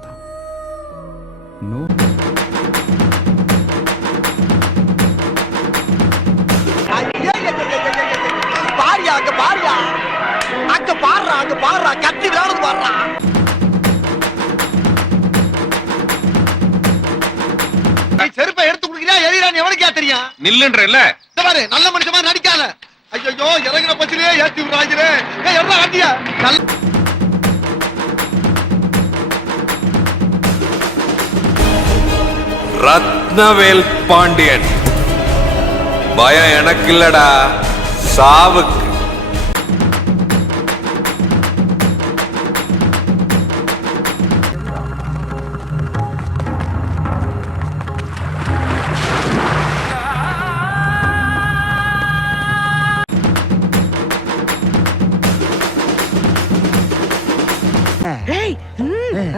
அர்த்தம். நோ பாரியா அங்க பாரியா அங்க பாடுறா அங்க பாடுறா கத்தி விளையாடுறது பாடுறா. செருப்பை எடுத்து குடுக்கிறியா எதிரான்னு எவனுக்கா தெரியும்? நில்லுன்ற இல்ல இந்த பாரு நல்ல மனுஷமா நடிக்காத. ஐயோ இறங்குற பச்சிலே ஏத்தி விடுறாங்களே. எவ்வளோ வண்டியா ரத்னவேல் பாண்டியன். பயம் எனக்கு இல்லடா, சாவுக்கு.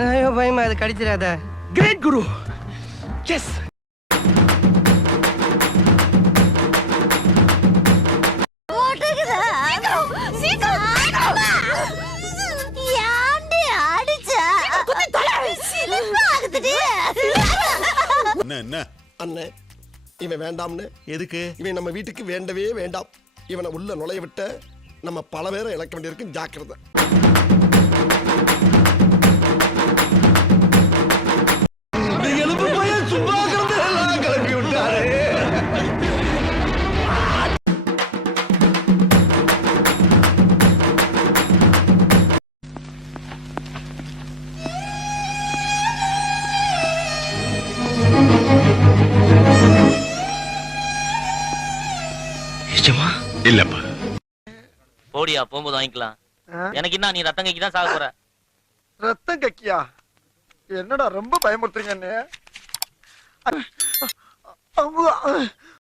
ஐயோ பயமா, அது கடிச்சிடாத. கிரேட் குரு. எஸ் அண்ணே, இவன் வேண்டாம்னு. எதுக்கு? இவன் நம்ம வீட்டுக்கு வேண்டவே வேண்டாம். இவனை உள்ள நுழைய விட்ட நம்ம பல பேரை இழக்க வேண்டியிருக்கு. ஜாக்கிரதை. கிளப்பி விட்டாரு. இல்லப்பா, போடியா, போகும்போது வாங்கிக்கலாம். எனக்கு என்ன, நீ ரத்தம் கைக்கு தான் சாக போற. ரத்தம் கக்கியா? என்னடா ரொம்ப பயமுறுத்துறீங்க அண்ணே.